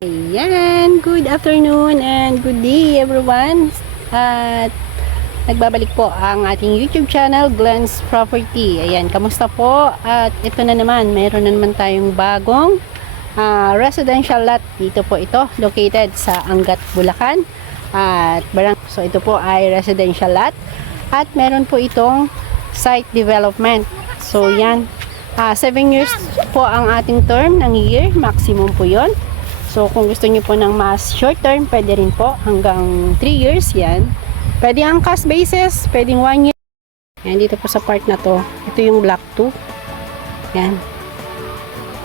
Ayan, good afternoon and good day everyone. At nagbabalik po ang ating YouTube channel, Glenn's Property. Ayan, kamusta po? At ito na naman, mayroon na naman tayong bagong residential lot. Dito po ito, located sa Angat, Bulacan. So ito po ay residential lot. At meron po itong site development. So yan, 7 years po ang ating term ng year, maximum po yon. So, kung gusto niyo po ng mas short term, pwede rin po hanggang 3 years yan. Pwede ang cash basis, pwedeng 1 year. Yan, dito po sa part na to. Ito yung block 2. Yan.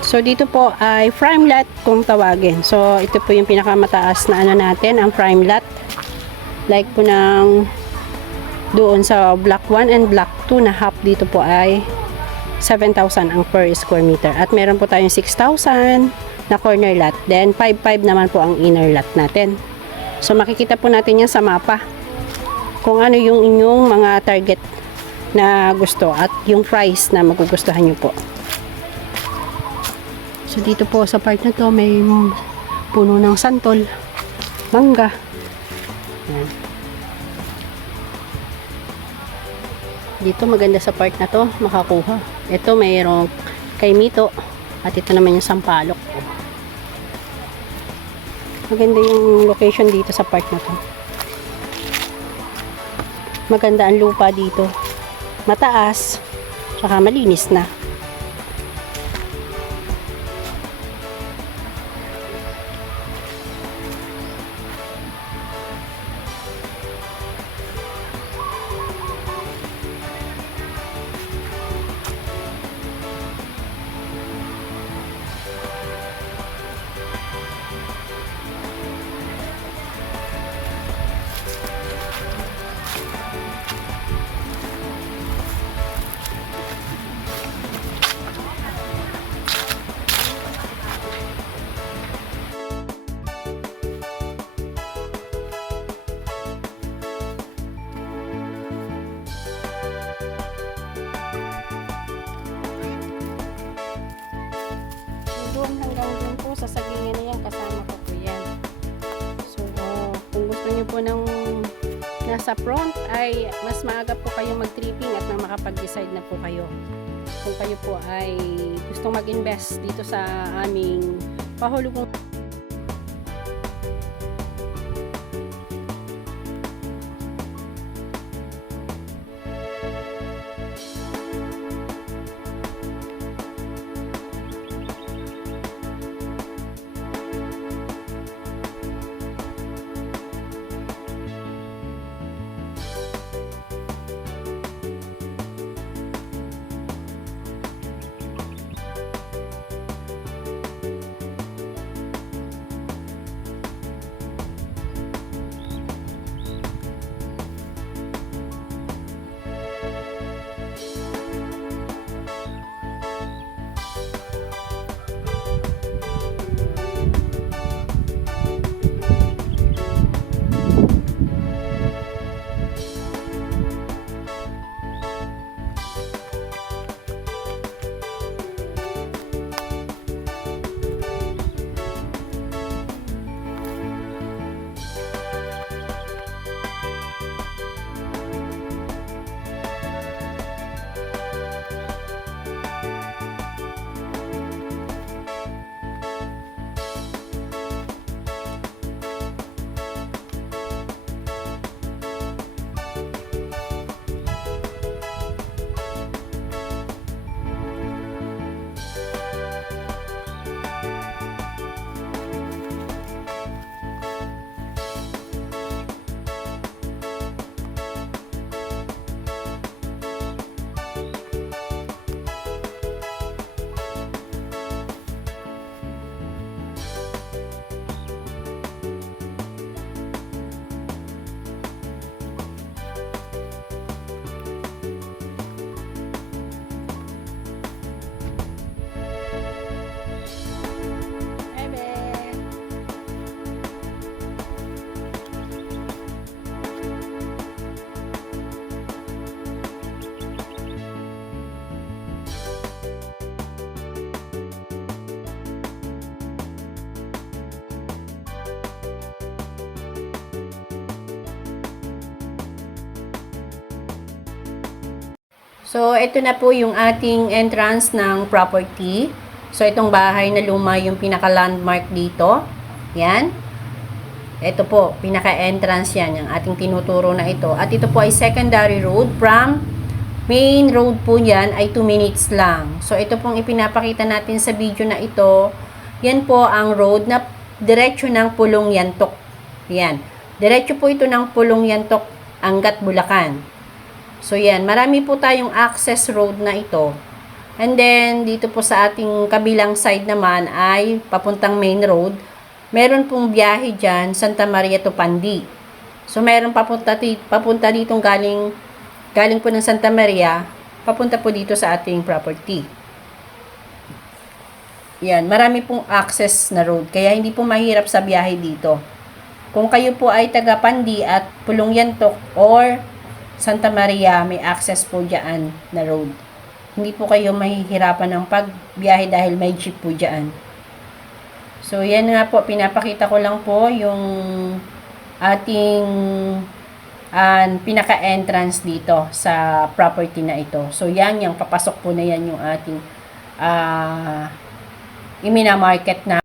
So, dito po ay prime lot kung tawagin. So, ito po yung pinakamataas na ano natin, ang prime lot. Like po ng doon sa block 1 and block 2 na half dito po ay 7,000 ang per square meter. At meron po tayong 6,000 na corner lot. Then 5,500 naman po ang inner lot natin. So makikita po natin yan sa mapa kung ano yung inyong mga target na gusto at yung price na magugustuhan nyo po. So dito po sa part na to may puno ng santol, mangga. Yan. Dito maganda sa part na to makakuha. Ito mayroong kay Mito at ito naman yung sampalok. Maganda yung location dito sa part na to. Maganda ang lupa dito. Mataas. Tsaka malinis na. Doon hanggang doon po sa sagingin na yan, kasama ko po yan. So kung gusto nyo po ng nasa front ay mas maaga po kayo mag-tripping at nang makapag-decide na po kayo kung kayo po ay gustong mag-invest dito sa aming pahulugong. So, ito na po yung ating entrance ng property. So, itong bahay na luma yung pinaka-landmark dito. Yan. Ito po, pinaka-entrance yan, yung ating tinuturo na ito. At ito po ay secondary road. From main road po yan ay 2 minutes lang. So, ito pong ipinapakita natin sa video na ito. Yan po ang road na diretso ng Pulong Yantok. Yan. Diretso po ito ng Pulong Yantok, Angat, Bulacan. So, yan. Marami po tayong access road na ito. And then, dito po sa ating kabilang side naman ay papuntang main road. Meron pong biyahe dyan, Santa Maria to Pandi. So, meron papunta ditong galing po ng Santa Maria, papunta po dito sa ating property. Yan. Marami pong access na road. Kaya, hindi po mahirap sa biyahe dito. Kung kayo po ay taga Pandi at Pulong Yantok or Santa Maria, may access po dyan na road. Hindi po kayo mahihirapan ng pagbiyahe dahil may jeep po dyan. So, yan nga po, pinapakita ko lang po yung ating pinaka-entrance dito sa property na ito. So, yan, yung papasok po na yan yung ating imina-market na.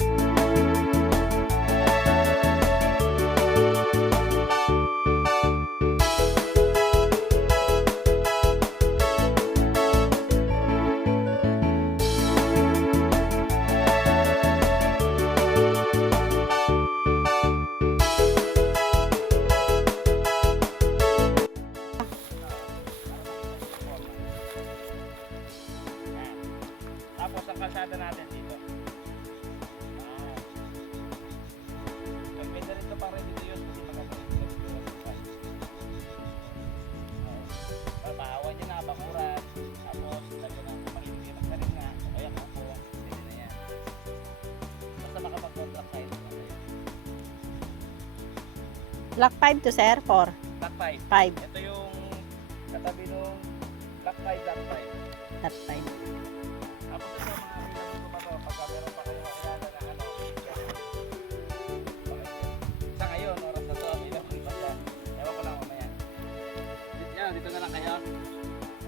Tapos ang kalsada natin dito. Pwede rin ito para dito yun kasi maganda rin dito. Papahawan nyo na, bakuran. Tapos lagyan ng mahilig magtanim na. O kaya kuko. Pwede na yan. Basta makapag-contract tayo. Block 5 to sir, 4. Block 5. 5. Ito yung katabi nung Block 5, Block 5. Block 5. Tapos ito mga available ko pa to pagka meron pa kayo makilala na ano. Sa ngayon, oras na to, available pa siya. Ewan ko lang mamaya. Dito na lang kayo.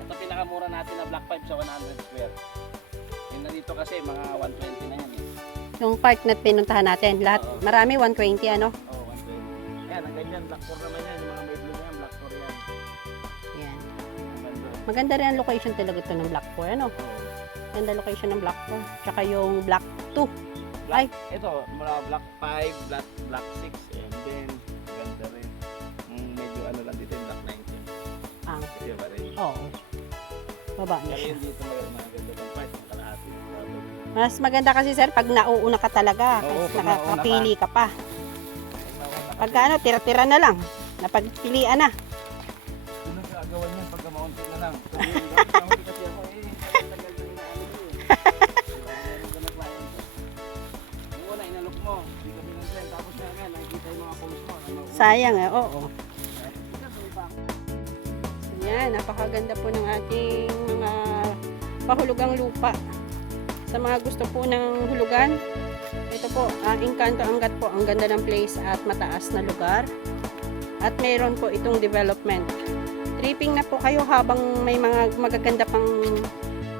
Ito pinakamura natin na Block 5 sa 100 square. Yun na dito kasi mga 120 na yan eh. Yung park na pinuntahan natin, lahat, marami 120 ano? Oo, 120. Yan, ang ganyan, Block 4 naman yan. Yung mga may blue na yan, Block 4 yan. Yan. Ang ganda. Maganda rin ang location talaga ito ng Block 4, ano? Ganda location ng Block 4. Tsaka yung Block 2. Ay. Ito, mula Block 5, Block 6, and then, ganda rin. Medyo ano lang dito yung Block 19. Ang. Kaya ba rin? Oo. Baba na Kaya siya. yun dito mga ganda ng price, ang kalahati. Mas maganda kasi sir, pag nauuna ka talaga. Oo, Kasi pag nauuna nakapili ka pa. Pagka ano, tira-tira na lang. Napagpilian na. Ano sa agawan niya pagka maunti na lang? Sabi kasi ako tagal na inaano ko Yung una, inalok mo. Hindi ka binagren. Tapos na nga, nakikita yung mga post mo. Sayang eh, oo. Yan, napakaganda po ng ating mga pahulugang lupa. Sa mga gusto po ng hulugan, ito po, Engkanto Angat po, ang ganda ng place at mataas na lugar. At mayroon po itong development. Tripping na po kayo habang may mga magaganda pang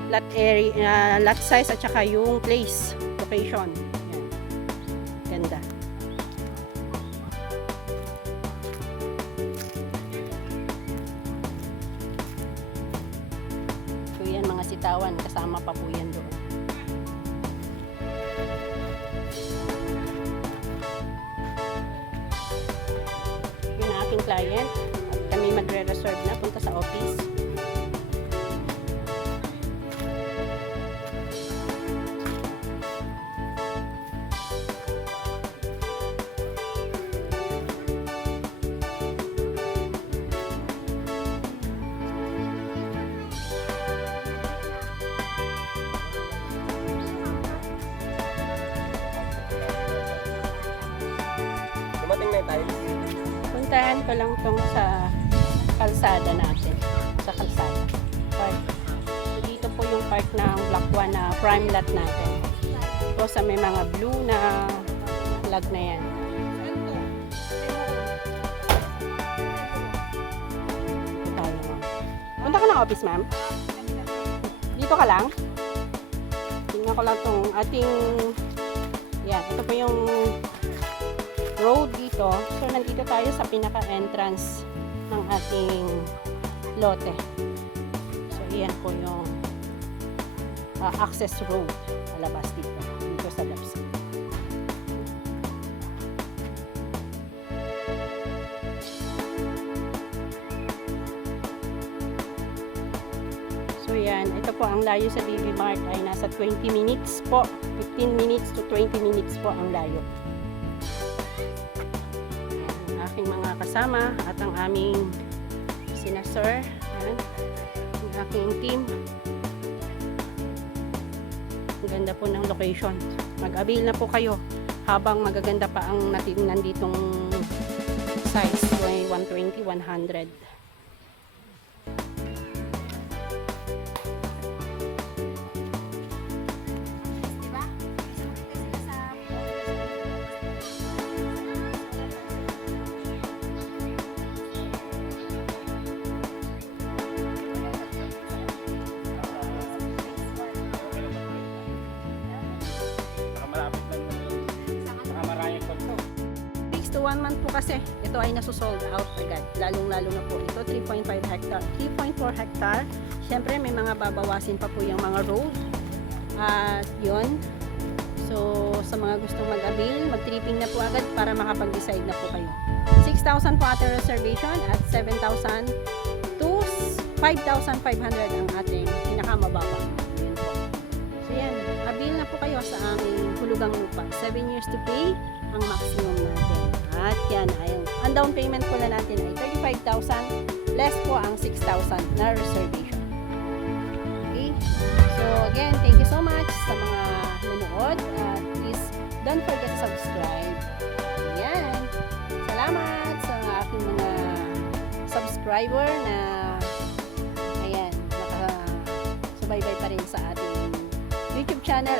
lot area, lot size at saka yung place, location. Yan. Ganda. So yan mga sitawan, kasama pa po yan doon. Yung aking client at kami magre-reserve na punta sa office. Dumating na yung tiles. Puntahan ko lang tong sa kalsada natin. Sa kalsada. Park. So, dito po yung park ng Block 1 na prime lot natin. Ito sa may mga blue na flag na yan. Ito tayo, ma'am. Punta ka ng office, ma'am? Dito ka lang. Tingnan ko lang tong ating, yan, ito po yung road dito. So, nandito tayo sa pinaka-entrance ng ating lote. So, yan po yung access road palabas dito sa left side. So yan, ito po ang layo sa BB Mart ay nasa 20 minutes po. 15 minutes to 20 minutes po ang layo. Ang aking mga kasama at ang aming sinasir, yan, ang aking team. Ang ganda po ng location. Mag-avail na po kayo habang magaganda pa ang natingnan ditong size, 120, 100. Malapit lang mga maraming pagko. 6 to 1 month po kasi ito ay nasusold out agad, lalong-lalo na po ito 3.5 hectare, 3.4 hectare. Syempre may mga babawasin pa po yung mga road at yun. So sa mga gustong mag-avail, mag-tripping na po agad para makapag-decide na po kayo. 6,000 po ating reservation at 7,000 to 5,500 ang ating pinakamababa. Yun po. So yan, avail na po kayo sa aming hulugang lupa. 7 years to pay ang maximum natin. At yan, ang down payment po na natin ay 35,000 less po ang 6,000 na reservation. Okay? So again, thank you so much sa mga nanood. At please don't forget to subscribe. Yan. Salamat sa aking mga subscriber na ayan, nakasubaybay pa rin sa ating YouTube channel